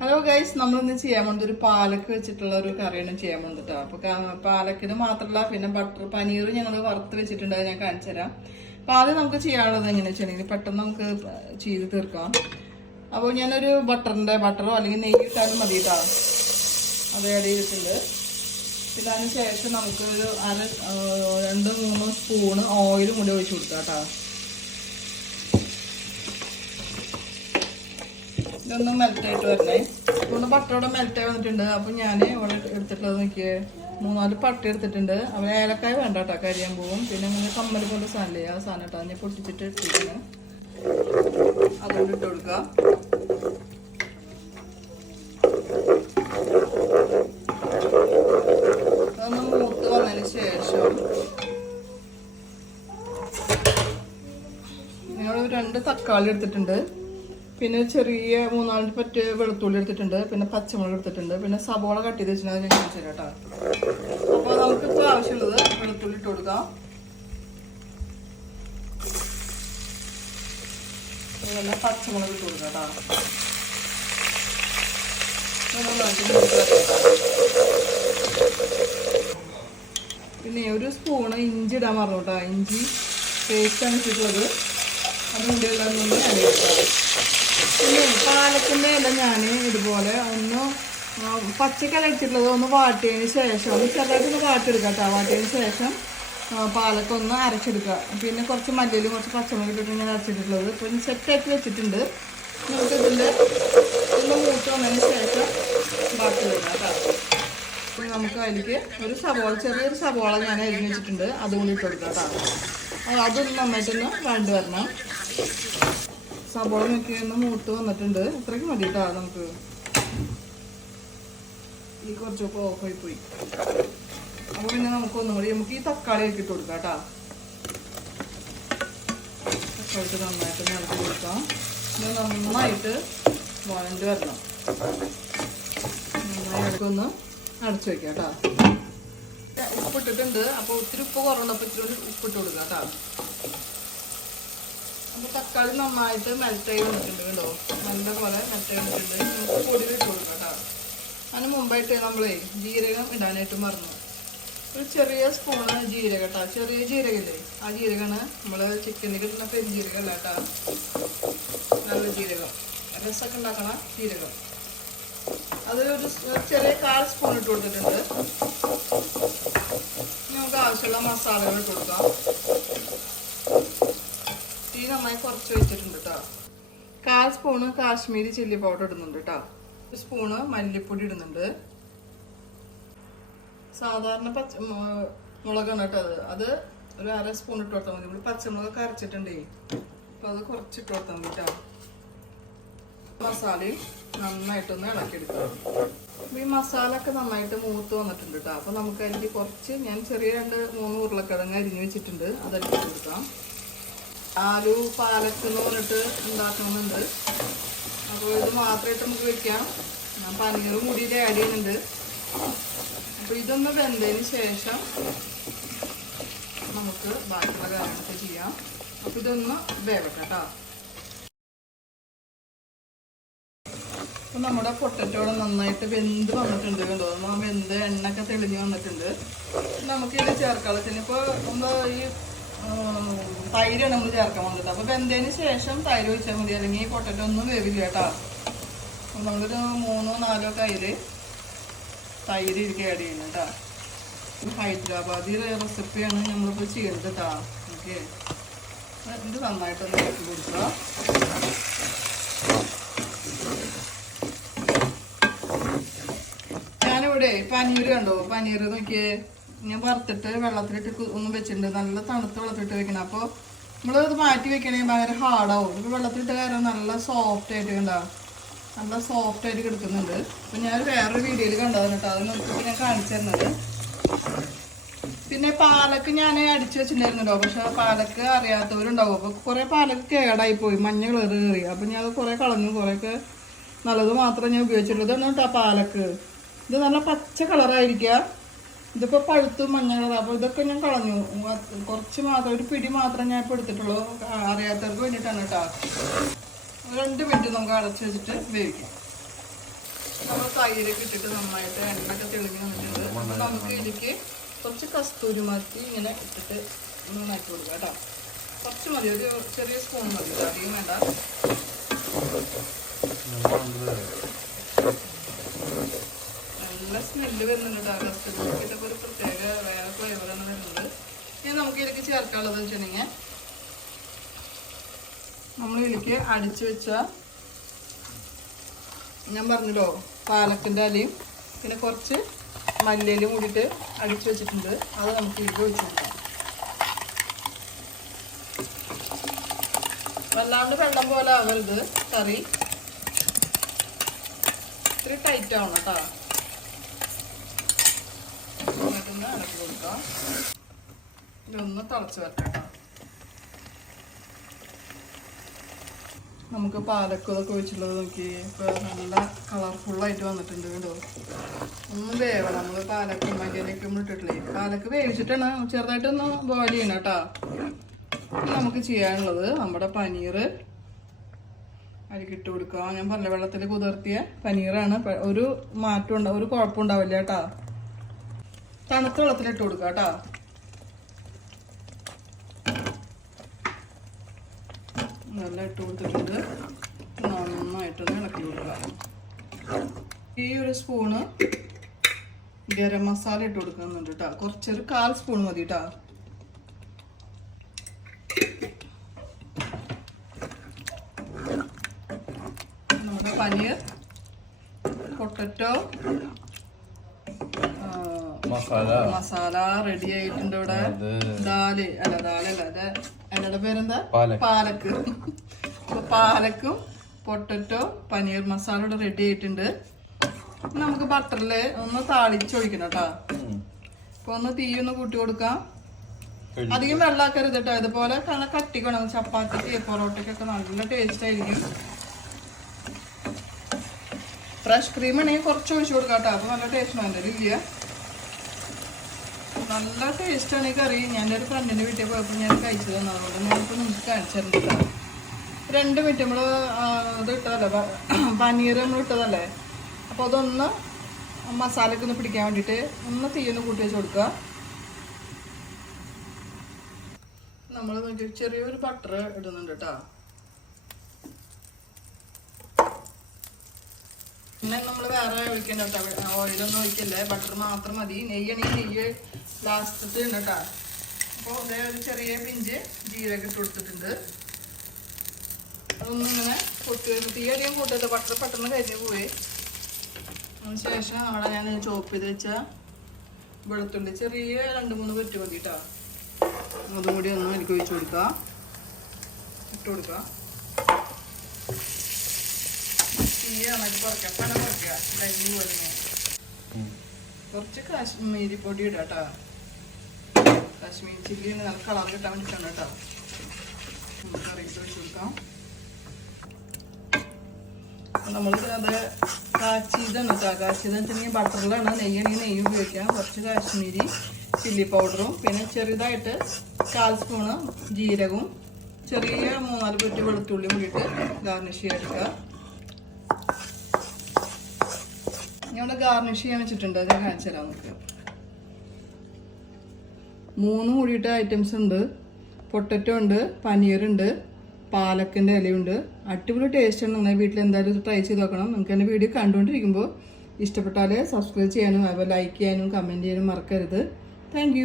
Hello guys നമ്മളിന്ന് ചെയ്യാൻ പോകുന്നത് ഒരു പാലക്ക് വെച്ചിട്ടുള്ള ഒരു കറിയാണ് ചെയ്യാൻ പോകുന്നത് അപ്പൊ പാലക്കിന് മാത്രമല്ല പിന്നെ ബട്ടർ പനീർ ഞങ്ങൾ വറുത്ത് വെച്ചിട്ടുണ്ട്. അത് ഞാൻ കാണിച്ചു തരാം. അപ്പൊ ആദ്യം നമുക്ക് ചെയ്യാനുള്ളത് എങ്ങനെയാ വെച്ചിട്ടുണ്ടെങ്കിൽ പെട്ടെന്ന് നമുക്ക് ചെയ്ത് തീർക്കാം. അപ്പോൾ ഞാനൊരു ബട്ടറിന്റെ ബട്ടറോ അല്ലെങ്കിൽ നെയ്യ് ഇട്ടാലും മതി കേട്ടോ അത് ആഡ് ചെയ്തിട്ടുണ്ട്. പിന്നെ അതിന് ശേഷം നമുക്ക് ഒരു അര രണ്ട് മൂന്ന് സ്പൂണ് ഓയിലും കൂടി ഒഴിച്ചു കൊടുക്കാം കേട്ടോ ഇതൊന്ന് മെൽറ്റായിട്ട് വരണേ. ഒന്ന് പട്ടയോടെ മെൽറ്റായി വന്നിട്ടുണ്ട്. അപ്പം ഞാൻ ഇവിടെ എടുത്തിട്ടുള്ളത് നോക്കിയേ. മൂന്നാൽ പട്ട എടുത്തിട്ടുണ്ട്. അവൻ ഏലക്കായ വേണ്ട കേട്ടോ കരിയാൻ പോകും പിന്നെ അങ്ങനെ കമ്മൽ കൊണ്ട് സാധനമില്ലേ ആ സാധനം കേട്ടോ ഞാൻ പൊട്ടിച്ചിട്ട് എടുത്തിരിക്കുന്നു അതുകൊണ്ട് ഇട്ട് കൊടുക്കുക അതൊന്ന് ശേഷം രണ്ട് തക്കാളി എടുത്തിട്ടുണ്ട്. പിന്നെ ചെറിയ മൂന്നാൽ പറ്റ് വെളുത്തുള്ളി എടുത്തിട്ടുണ്ട് പിന്നെ പച്ചമുളക് എടുത്തിട്ടുണ്ട് പിന്നെ സബോള കട്ട് ചെയ്ത് വെച്ചാൽ ഞാൻ കേട്ടോ. അപ്പോൾ നമുക്കിപ്പോൾ ആവശ്യമുള്ളത് വെളുത്തുള്ളി ഇട്ട് കൊടുക്കാം. പിന്നെ പച്ചമുളക് ഇട്ട് കൊടുക്കാം പിന്നെ ഒരു സ്പൂണ് ഇഞ്ചി ഇടാൻ മറന്നു ഇഞ്ചി പേസ്റ്റ് ഇട്ടിട്ടുള്ളത്. അതും കൂടി എല്ലാം ചെയ്തിട്ടാണ് പിന്നെ പാലക്കിന്റെ ഇല ഞാൻ ഇതുപോലെ ഒന്ന് പച്ചക്കല അടിച്ചിട്ടുള്ളത് ഒന്ന് വാട്ടിയതിന് ശേഷം ഒന്ന് ചെറുതായിട്ട് ഒന്ന് വാട്ടിയെടുക്കാം കേട്ടോ വാട്ടിയതിന് ശേഷം പാലക്കൊന്ന് പാലക്ക ഒന്ന് അരച്ചെടുക്കുക. പിന്നെ കുറച്ച് മല്ലിയിലും കുറച്ച് പച്ചമുളക് ഇട്ടിട്ട് ഞാൻ അരച്ചിട്ടുള്ളത് പിന്നെ സെറ്റായിട്ട് വെച്ചിട്ടുണ്ട്. നമുക്ക് ഇതിന്റെ ഒന്ന് മൂത്ത് വന്നതിന് ശേഷം ബാക്കി വരാം കേട്ടോ ഇനി നമുക്ക് അതിലേക്ക് ഒരു സവോള ചെറിയൊരു സവോള ഞാൻ അരിഞ്ഞ് വെച്ചിട്ടുണ്ട്. അതും കൂടി ഇട്ട് കൊടുക്കാം കേട്ടോ അത് അതൊന്ന് നന്നായിട്ടൊന്ന് വേണ്ടി വരണം. നോക്കി ഒന്ന് മൂത്ത് വന്നിട്ടുണ്ട്. അത്രയ്ക്ക് മതി നമുക്ക്. ഈ കുറച്ചൊക്കെ ഓഫായി പോയി. അപ്പോൾ പിന്നെ നമുക്ക് ഒന്നും കൂടി നമുക്ക് ഈ തക്കാളി ഒക്കെ ഇട്ട് കൊടുക്കാം കേട്ടോ തക്കാളി നന്നായിട്ട് നിറച്ച് കൊടുക്കാം ഇത് നന്നായിട്ട് വഴണ്ട് വരണം. നന്നായി ഒന്ന് അടച്ചു വെക്കാം കേട്ടോ ഉപ്പിട്ടിട്ടുണ്ട്. അപ്പോൾ ഒത്തിരി ഉപ്പ് കുറവുണ്ട്. അപ്പോൾ ഇത്തിരി ഉപ്പിട്ട് കൊടുക്കാം കേട്ടോ തക്കാളി നന്നായിട്ട് മെൽറ്റായി വന്നിട്ടുണ്ട് കേട്ടോ. നല്ല പോലെ മെൽറ്റായി വന്നിട്ടുണ്ട്. നമുക്ക് പൊടി ഇട്ട് കൊടുക്കാം കേട്ടോ. അതിന് മുമ്പായിട്ട് നമ്മളേ ജീരകം ഇടാനായിട്ട് മറന്നു. ഒരു ചെറിയ സ്പൂണ് ജീരകം കേട്ടോ. ചെറിയ ജീരകല്ലേ ആ ജീരകമാണ് നമ്മൾ ചിക്കനിൽ കിട്ടുന്ന പെരുംജീരകം അല്ല കേട്ടോ. നല്ല ജീരകം. രസമൊക്കെ ഉണ്ടാക്കണ ജീരകം. അത് ഒരു ചെറിയ കാൽ സ്പൂൺ ഇട്ട് കൊടുത്തിട്ടുണ്ട്. നമുക്ക് ആവശ്യമുള്ള മസാലകൾ ഇട്ട് കൊടുക്കാം. നന്നായി കുറച്ച് വെച്ചിട്ടുണ്ട് കേട്ടോ കാൽ സ്പൂണ് കാശ്മീരി ചില്ലി പൗഡർ ഇടുന്നുണ്ട് കേട്ടോ ഒരു സ്പൂണ് മല്ലിപ്പൊടി ഇടുന്നുണ്ട്. സാധാരണ പച്ച മുളകാണ് കേട്ടോ അത്. അത് ഒരു അര സ്പൂൺ ഇട്ട് കൊടുത്താൽ മതി. ഇവിടെ പച്ചമുളക് അരച്ചിട്ടുണ്ടേ അപ്പോൾ അത് കുറച്ച് ഇട്ട് കൊടുത്താൽ മതി കേട്ടോ മസാലയും നന്നായിട്ടൊന്ന് ഇളക്കിയെടുക്കാം. ഈ മസാല ഒക്കെ നന്നായിട്ട് മൂത്ത് വന്നിട്ടുണ്ട് കേട്ടോ അപ്പോൾ നമുക്ക് അതിലേക്ക് കുറച്ച് ഞാൻ ചെറിയ രണ്ട് മൂന്ന് ഉരുളക്കിഴങ്ങ് അരിഞ്ഞു വെച്ചിട്ടുണ്ട്. അതെടുത്ത് കൊടുക്കാം. ആലു പാലക്ക് എന്ന് പറഞ്ഞിട്ട് ഉണ്ടാക്കുന്നുണ്ട് അപ്പോൾ ഇത് മാത്രമായിട്ട് നമുക്ക് വെക്കാം. ഞാൻ പനീറും കൂടി ഇത് ആഡ് ചെയ്യുന്നുണ്ട്. അപ്പോൾ ഇതൊന്ന് വെന്തതിന് ശേഷം നമുക്ക് ബാക്കിയുള്ള കാര്യങ്ങളൊക്കെ ചെയ്യാം. അപ്പോൾ ഇതൊന്ന് വേവട്ടെ കേട്ടോ. നമ്മുടെ പൊട്ടറ്റോടെ നന്നായിട്ട് വെന്ത് വന്നിട്ടുണ്ട് കണ്ടോ? നമ്മൾ വെന്ത് എണ്ണൊക്കെ തെളിഞ്ഞ് വന്നിട്ടുണ്ട്. നമുക്ക് ഇത് ചേർക്കാളത്തിന് ഇപ്പോൾ നമ്മൾ ഈ തൈരാണ് നമ്മൾ ചേർക്കാൻ വന്നിട്ട് അപ്പോൾ വെന്തതിന് ശേഷം തൈര് ഒഴിച്ചാൽ മതി. അല്ലെങ്കിൽ പൊട്ടറ്റോ ഒന്നും വേവില്ല കേട്ടോ. നമ്മളൊരു മൂന്നോ നാലോ തൈര് തൈര് ഇരിക്കുക ആഡ് ചെയ്യുന്നത് കേട്ടോ. ഹൈദരാബാദി റെസിപ്പിയാണ് നമ്മളിപ്പോൾ ചെയ്യുന്നത് കേട്ടോ. ഓക്കെ. ഇത് നന്നായിട്ടൊന്ന് ഇളക്കി കൊടുക്കുക. ഞാനിവിടെ പനീർ കണ്ടോ? പനീർ നോക്കിയേ. ഞാൻ വറുത്തിട്ട് വെള്ളത്തിലിട്ട് ഒന്നും വെച്ചിട്ടുണ്ട്. നല്ല തണുത്ത് വെള്ളത്തിലിട്ട് വെക്കണം. അപ്പോൾ നമ്മളിത് മാറ്റി വെക്കണേ ഭയങ്കര ഹാർഡാവും ഇപ്പോൾ വെള്ളത്തിലിട്ട് കാരണം നല്ല സോഫ്റ്റ് ആയിട്ട് കണ്ടോ. നല്ല സോഫ്റ്റ് ആയിട്ട് കിടക്കുന്നുണ്ട്. അപ്പം ഞാൻ വേറൊരു വീഡിയോയിൽ കണ്ടതാണ് കേട്ടോ. അത് നോക്കിയിട്ട് ഞാൻ കാണിച്ചു തരുന്നത് പിന്നെ പാലക്ക് ഞാൻ അടിച്ചു വെച്ചിട്ടുണ്ടായിരുന്നല്ലോ. പക്ഷെ പാലക്ക് അറിയാത്തവരുണ്ടാവും. അപ്പോൾ കുറേ പാലക്ക് കേടായി പോയി. മഞ്ഞ കളർ കയറി. അപ്പം ഞാൻ അത് കുറേ കളഞ്ഞു. കുറേയൊക്കെ നല്ലത് മാത്രമേ ഞാൻ ഉപയോഗിച്ചിട്ടുള്ളൂ. ഇതാണ് കേട്ടോ പാലക്ക്. ഇത് നല്ല പച്ച കളറായിരിക്കുക ഇതിപ്പോൾ പഴുത്തു മഞ്ഞ കളർ അപ്പോൾ ഇതൊക്കെ ഞാൻ കളഞ്ഞു. കുറച്ച് മാത്രം ഒരു പിടി മാത്രം ഞാൻ ഇപ്പോൾ എടുത്തിട്ടുള്ളൂ. അറിയാത്തവർക്ക് വേണ്ടിയിട്ടാണ് കേട്ടോ. രണ്ട് മിനിറ്റ് നമുക്ക് അടച്ചു വെച്ചിട്ട് വേവിക്കാം. തൈരൊക്കെ ഇട്ടിട്ട് നന്നായിട്ട് എണ്ണയൊക്കെ തെളിഞ്ഞ് വന്നിട്ടുണ്ട്. അപ്പൊ നമുക്ക് ഇതിലേക്ക് കുറച്ച് കസ്തൂരി മാറ്റി ഇങ്ങനെ ഇട്ടിട്ട് നന്നാക്കി കൊടുക്കാം കേട്ടോ. കുറച്ച് മതി ഒരു ചെറിയ സ്പൂൺ മതി അധികം വേണ്ട. നല്ല സ്മെല്ല് വരുന്നുണ്ട് ആ കസ്റ്റർഡ് ഇതൊക്കെ ഒരു പ്രത്യേക വേറെ ഫ്ലേവറാണ് വരുന്നത്. ഇനി നമുക്ക് ഇതിലേക്ക് ചേർക്കാനുള്ളത് വെച്ചിട്ടുണ്ടെങ്കിൽ നമ്മൾ ഇതിലേക്ക് അടിച്ചു വെച്ച ഞാൻ പറഞ്ഞല്ലോ പാലക്കിന്റെ അലയും പിന്നെ കുറച്ച് മല്ലിയിലും കൂടിയിട്ട് അടിച്ചു വെച്ചിട്ടുണ്ട്. അത് നമുക്ക് ഇതിലേക്ക് ഒഴിച്ചു കൊടുക്കാം. വല്ലാണ്ട് വെള്ളം പോലെ ആവരുത്. കറി ഇത്തിരി ടൈറ്റ് ആവണം കേട്ടോ. എന്നിട്ടൊന്ന് ഇളക്കി കൊടുക്കാം ഇതൊന്ന് തിളച്ച് വെക്കാം നമുക്ക് പാലക്കൊക്കെ ഒഴിച്ചുള്ളത് നോക്കി. ഇപ്പൊ നല്ല കളർഫുള്ളായിട്ട് വന്നിട്ടുണ്ട് കേട്ടോ ഒന്നും വേവണം. നമ്മൾ പാലക്കും മല്ലിയിലേക്കും ഇട്ടിട്ടില്ലേ? പാലക്ക് വേവിച്ചിട്ടാണ് ചെറുതായിട്ടൊന്ന് ബോയിൽ ചെയ്യണം കേട്ടോ. നമുക്ക് ചെയ്യാനുള്ളത് നമ്മുടെ പനീർ അരിക്കിട്ട് കൊടുക്കുക. ഞാൻ പറഞ്ഞ വെള്ളത്തിൽ കുതിർത്തിയ പനീറാണ്. ഒരു മാറ്റം ഉണ്ടാവും ഒരു കുഴപ്പം ഉണ്ടാവില്ല കേട്ടാ. തണുത്ത വെള്ളത്തിലിട്ട് കൊടുക്കുക കേട്ടോ. നല്ല ഇട്ട് കൊടുത്തിട്ടുണ്ട്. നന്നായിട്ടൊന്ന് ഇളക്കി കൊടുക്കുക. ഈ ഒരു സ്പൂണ് ഗരം മസാല ഇട്ട് കൊടുക്കുന്നുണ്ട് കേട്ടോ. കുറച്ചൊരു കാൽ സ്പൂൺ മതി കേട്ടോ. നമ്മുടെ പനീർ പൊട്ടറ്റോ മസാല. മസാല റെഡി ആയിട്ടുണ്ട് ഇവിടെ. ദാൽ അല്ല ദാലല്ല അതിന്റെ പേരെന്താ? പാലക്ക്. അപ്പൊ പാലക്കും പൊട്ടറ്റോ പനീർ മസാല ഇവിടെ റെഡി ആയിട്ടുണ്ട്. നമുക്ക് ബട്ടറിൽ ഒന്ന് താളിച്ചൊഴിക്കണം കേട്ടോ. അപ്പൊ ഒന്ന് തീ ഒന്ന് കൂട്ടി കൊടുക്കാം. അധികം വെള്ളാക്കരുത് കേട്ടോ. ഇതുപോലെ നല്ല കട്ടിക്കണം ചപ്പാത്തിക്ക് പൊറോട്ടയ്ക്കൊക്കെ നല്ല ടേസ്റ്റ് ആയിരിക്കും. ഫ്രഷ് ക്രീം ഉണ്ടെങ്കിൽ കുറച്ച് ഒഴിച്ചു കൊടുക്കാം കേട്ടോ. അപ്പൊ നല്ല ടേസ്റ്റ് ഉണ്ട് ഇല്ല. നല്ല ടേസ്റ്റ് ആണ്. ഈ കറി ഞാൻ ഒരു ഫ്രണ്ടിന്റെ വീട്ടിൽ പോയപ്പോൾ ഞാൻ കഴിച്ചു തന്നെ അതുകൊണ്ട് ഞാനിപ്പോൾ നിങ്ങൾക്ക് കാണിച്ചിട്ടുണ്ട് തരുന്നതാണ് രണ്ട് മിനിറ്റ് നമ്മൾ ഇത് ഇട്ടതല്ലേ? പനീർ നമ്മൾ ഇട്ടതല്ലേ? അപ്പോൾ അതൊന്ന് മസാലയ്ക്ക് ഒന്ന് പിടിക്കാൻ വേണ്ടിയിട്ട് ഒന്ന് തീയൊന്ന് കൂട്ടി വെച്ച് കൊടുക്കുക. നമ്മൾ ചെറിയൊരു ബട്ടർ ഇടുന്നുണ്ട് കേട്ടോ പിന്നെ നമ്മൾ വേറെ ഒഴിക്കണ്ട ഓയിലൊന്നും ഒഴിക്കില്ല ബട്ടർ മാത്രം മതി. നെയ്യാണെങ്കിൽ നെയ്യ് ലാസ്റ്റത്തിൽ ഉണ്ട് കേട്ടോ. അപ്പോൾ അതേ ഒരു ചെറിയ പിഞ്ച് ജീരകം ഇട്ട് കൊടുത്തിട്ടുണ്ട്. അതൊന്നും ഇങ്ങനെ പൊട്ടി വരുമ്പോൾ തീ അധികം കൂട്ടരുത്. ബട്ടർ പെട്ടെന്ന് കരിഞ്ഞ് പോയി അതിന് ശേഷം അവിടെ ഞാൻ ചോപ്പ് ചെയ്ത് വെച്ച വെളുത്തുണ്ട് ചെറിയ രണ്ട് മൂന്ന് പെറ്റ് മതി കേട്ടോ. അതും കൂടി ഒന്ന് എനിക്ക് ഒഴിച്ചു കൊടുക്കാം. ഇട്ട് കൊടുക്കാം. തീ നന്നായിട്ട് കുറയ്ക്കാം പന കുറയ്ക്കുക കരിഞ്ഞു പോലെ. കുറച്ച് കാശ്മീരി പൊടി ഇടാം കേട്ടോ. കാശ്മീരി ചില്ലി നല്ല കളർ കിട്ടാൻ വേണ്ടിയിട്ടാണ് കേട്ടോ. നമുക്ക് കറിയിട്ട് വെച്ച് കൊടുക്കാം. നമ്മൾ അത് കാച്ചിയതാണ് കേട്ടോ. കാച്ചിയത് വെച്ചിട്ടുണ്ടെങ്കിൽ ബട്ടറിലാണ് നെയ്യാണെങ്കിൽ നെയ്യ് ഉപയോഗിക്കാം. കുറച്ച് കാശ്മീരി ചില്ലി പൗഡറും പിന്നെ ചെറുതായിട്ട് കാൽ സ്പൂണ് ജീരകവും ചെറിയ മൂന്നാൽ പെട്ടി വെളുത്തുള്ളി കൂടിയിട്ട് ഗാർണിഷ് ചെയ്തെടുക്കുക ഞങ്ങൾ ഗാർണിഷ് ചെയ്യാൻ വെച്ചിട്ടുണ്ട്. അത് കാണിച്ചു തരാം നമുക്ക്. മൂന്ന് കൂടിയിട്ട് ഐറ്റംസ് ഉണ്ട്. പൊട്ടറ്റോ ഉണ്ട് പനീറുണ്ട് പാലക്കിന്റെ ഇലയുണ്ട്. അടിപൊളി ടേസ്റ്റ് ആണ്. നിങ്ങൾ വീട്ടിൽ എന്തായാലും ട്രൈ ചെയ്ത് നോക്കണം. നിങ്ങൾക്ക് എന്റെ വീഡിയോ കണ്ടുകൊണ്ടിരിക്കുമ്പോൾ ഇഷ്ടപ്പെട്ടാൽ സബ്സ്ക്രൈബ് ചെയ്യാനും അതുപോലെ ലൈക്ക് ചെയ്യാനും കമന്റ് ചെയ്യാനും മറക്കരുത്. താങ്ക്